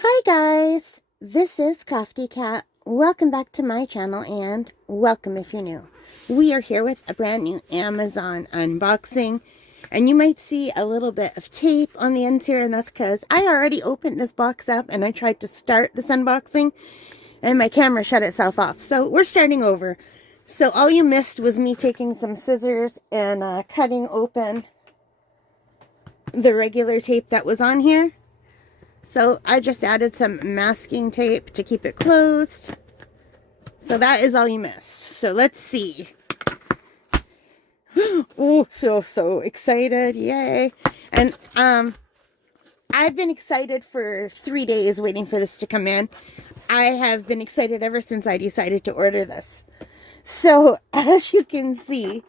Hi guys, this is Crafty Cat. Welcome back to my channel and welcome if you're new. We are here with a brand new Amazon unboxing and you might see a little bit of tape on the ends here, and that's because I already opened this box up and I tried to start this unboxing and my camera shut itself off. So we're starting over. So all you missed was me taking some scissors and cutting open the regular tape that was on here. So I just added some masking tape to keep it closed. So that is all you missed. So let's see. Oh, so excited. Yay. And I've been excited for 3 days waiting for this to come in. I have been excited ever since I decided to order this. So as you can see,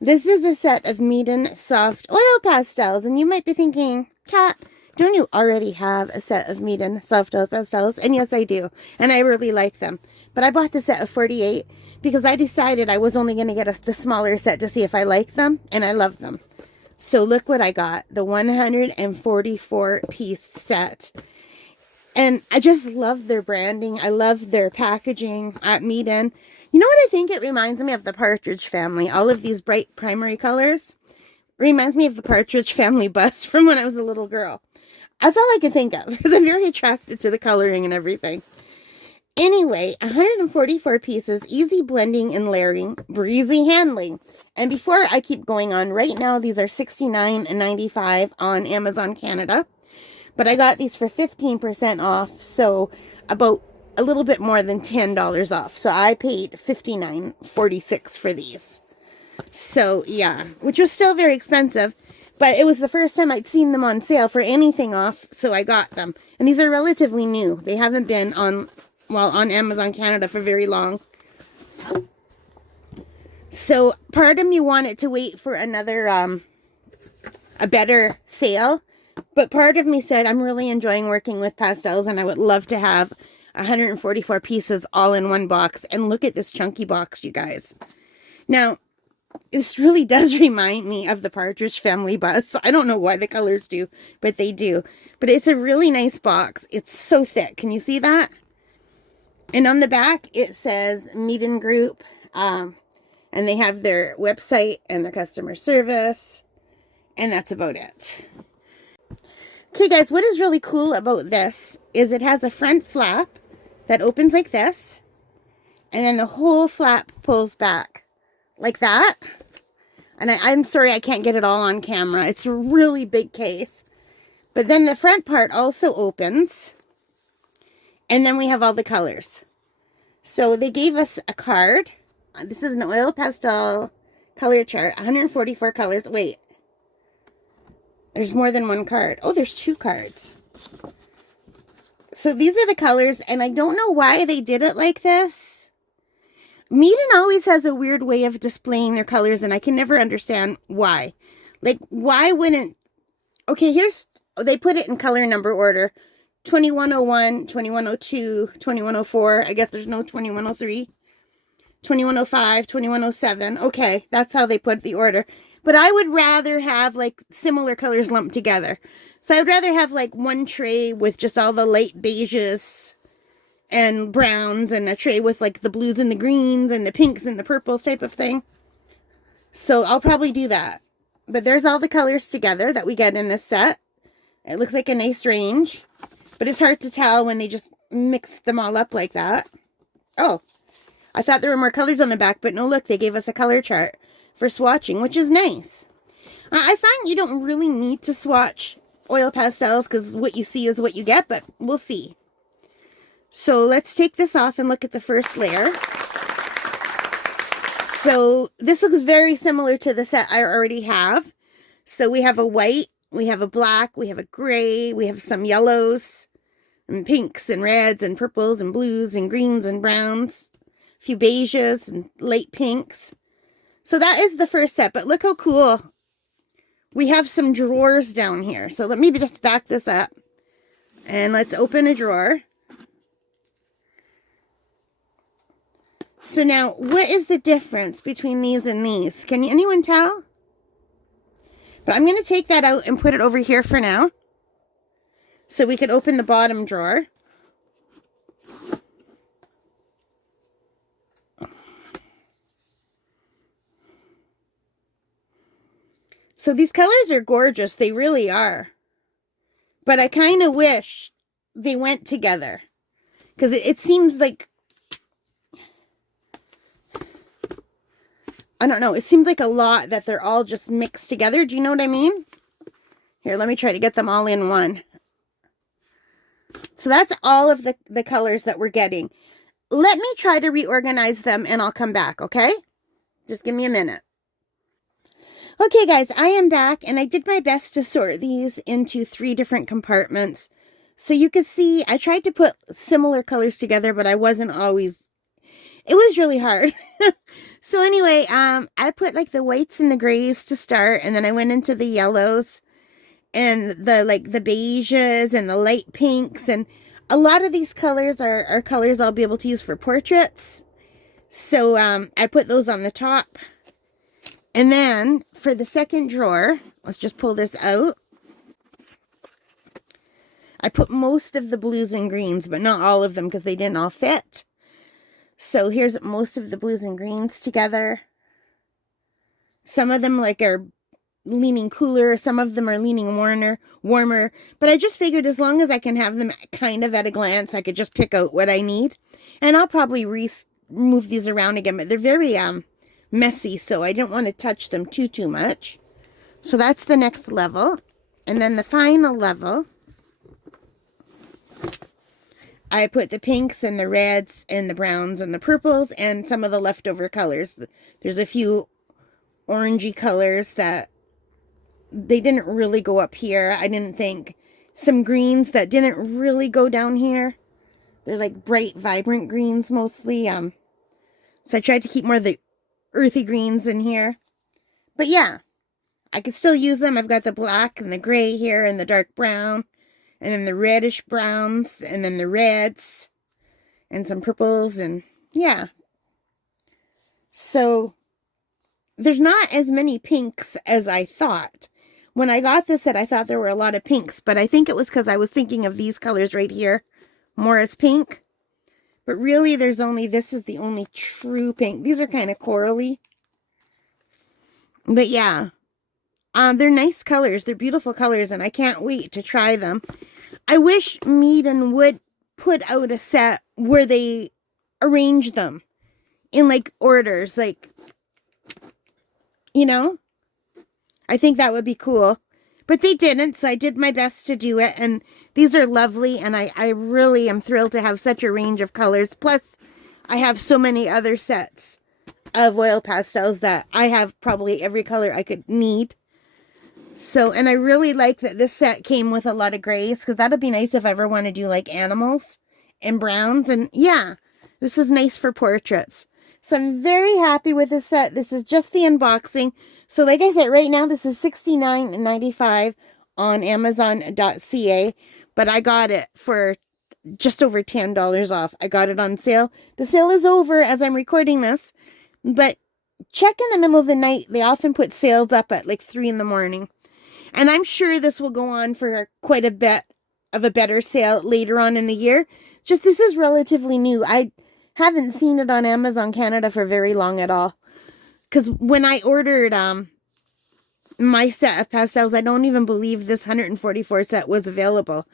this is a set of Meeden Soft Oil Pastels. And you might be thinking, Kat, don't you already have a set of Meeden Soft Oil Pastels? And yes, I do. And I really like them. But I bought the set of 48 because I decided I was only going to get the smaller set to see if I like them. And I love them. So look what I got. The 144 piece set. And I just love their branding. I love their packaging at Meeden. You know what I think? It reminds me of the Partridge Family. All of these bright primary colors reminds me of the Partridge Family bus from when I was a little girl. That's all I can think of because I'm very attracted to the coloring and everything. Anyway, 144 pieces, easy blending and layering, breezy handling. And before I keep going on, right now these are $69.95 on Amazon Canada. But I got these for 15% off, so about a little bit more than $10 off. So I paid $59.46 for these. So yeah, which was still very expensive. But it was the first time I'd seen them on sale for anything off, so I got them. And these are relatively new. They haven't been on Amazon Canada for very long. So part of me wanted to wait for another, a better sale. But part of me said, I'm really enjoying working with pastels and I would love to have 144 pieces all in one box. And look at this chunky box, you guys. Now, this really does remind me of the Partridge Family bus. I don't know why the colors do, but they do. But it's a really nice box. It's so thick. Can you see that? And on the back, it says Meeden Group. And they have their website and their customer service. And that's about it. Okay, guys, what is really cool about this is it has a front flap that opens like this. And then the whole flap pulls back. Like that. And I'm sorry I can't get it all on camera. It's a really big case. But then the front part also opens. And then we have all the colors. So they gave us a card. This is an oil pastel color chart. 144 colors. Wait. There's more than one card. Oh, there's 2 cards. So these are the colors. And I don't know why they did it like this. Meeden always has a weird way of displaying their colors, and I can never understand why. Like, why wouldn't... Okay, they put it in color number order. 2101, 2102, 2104. I guess there's no 2103. 2105, 2107. Okay, that's how they put the order. But I would rather have, like, similar colors lumped together. So I would rather have, like, one tray with just all the light beiges and browns, and a tray with like the blues and the greens and the pinks and the purples type of thing. So I'll probably do that. But there's all the colors together that we get in this set. It looks like a nice range, but it's hard to tell when they just mix them all up like that. Oh, I thought there were more colors on the back, but no, look, they gave us a color chart for swatching, which is nice. I find you don't really need to swatch oil pastels because what you see is what you get, but we'll see. So let's take this off and look at the first layer. So this looks very similar to the set I already have. So we have a white, we have a black, we have a gray, we have some yellows, and pinks and reds and purples and blues and greens and browns, a few beiges and light pinks. So that is the first set, but look how cool. We have some drawers down here. So let me just back this up and let's open a drawer. So now, what is the difference between these and these? Can anyone tell? But I'm going to take that out and put it over here for now. So we could open the bottom drawer. So these colors are gorgeous. They really are. But I kind of wish they went together. Because it seems like, I don't know, it seems like a lot that they're all just mixed together. Do you know what I mean? Here, let me try to get them all in one. So that's all of the colors that we're getting. Let me try to reorganize them and I'll come back, okay? Just give me a minute. Okay, guys, I am back and I did my best to sort these into 3 different compartments. So you could see, I tried to put similar colors together, but I wasn't always, it was really hard. So anyway, I put like the whites and the grays to start, and then I went into the yellows and the beiges and the light pinks, and a lot of these colors are colors I'll be able to use for portraits. So I put those on the top. And then for the second drawer, let's just pull this out. I put most of the blues and greens, but not all of them because they didn't all fit. So here's most of the blues and greens together. Some of them are leaning cooler, some of them are leaning warmer, but I just figured as long as I can have them kind of at a glance, I could just pick out what I need. And I'll probably move these around again, but they're very messy, so I didn't want to touch them too much. So that's the next level. And then the final level, I put the pinks and the reds and the browns and the purples and some of the leftover colors. There's a few orangey colors that they didn't really go up here, I didn't think. Some greens that didn't really go down here. They're like bright, vibrant greens mostly. So I tried to keep more of the earthy greens in here. But yeah, I can still use them. I've got the black and the gray here and the dark brown. And then the reddish browns and then the reds and some purples, and yeah. So there's not as many pinks as I thought. When I got this set, I thought there were a lot of pinks, but I think it was because I was thinking of these colors right here more as pink. But really, this is the only true pink. These are kind of corally. But yeah, they're nice colors. They're beautiful colors, and I can't wait to try them. I wish Meeden would put out a set where they arrange them in orders, you know? I think that would be cool. But they didn't, so I did my best to do it. And these are lovely, and I really am thrilled to have such a range of colors. Plus, I have so many other sets of oil pastels that I have probably every color I could need. So, and I really like that this set came with a lot of grays, because that'll be nice if I ever want to do animals and browns. And yeah, this is nice for portraits. So I'm very happy with this set. This is just the unboxing. So like I said, right now this is $69.95 on Amazon.ca, but I got it for just over $10 off. I got it on sale. The sale is over as I'm recording this, but check in the middle of the night. They often put sales up at 3 in the morning. And I'm sure this will go on for quite a bit of a better sale later on in the year. Just this is relatively new. I haven't seen it on Amazon Canada for very long at all. Because when I ordered my set of pastels, I don't even believe this 144 set was available.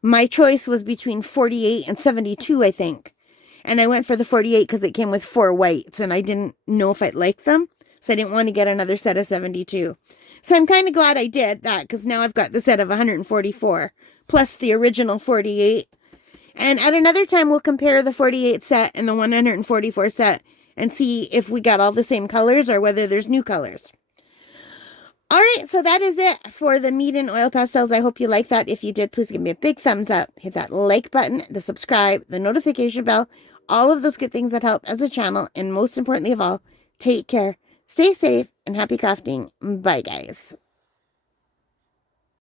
My choice was between 48 and 72, I think. And I went for the 48 because it came with 4 whites, and I didn't know if I'd like them. So I didn't want to get another set of 72. So I'm kind of glad I did that, because now I've got the set of 144 plus the original 48. And at another time, we'll compare the 48 set and the 144 set and see if we got all the same colors or whether there's new colors. All right, so that is it for the Meeden oil pastels. I hope you like that. If you did, please give me a big thumbs up. Hit that like button, the subscribe, the notification bell, all of those good things that help as a channel. And most importantly of all, take care, stay safe, and happy crafting. Bye, guys.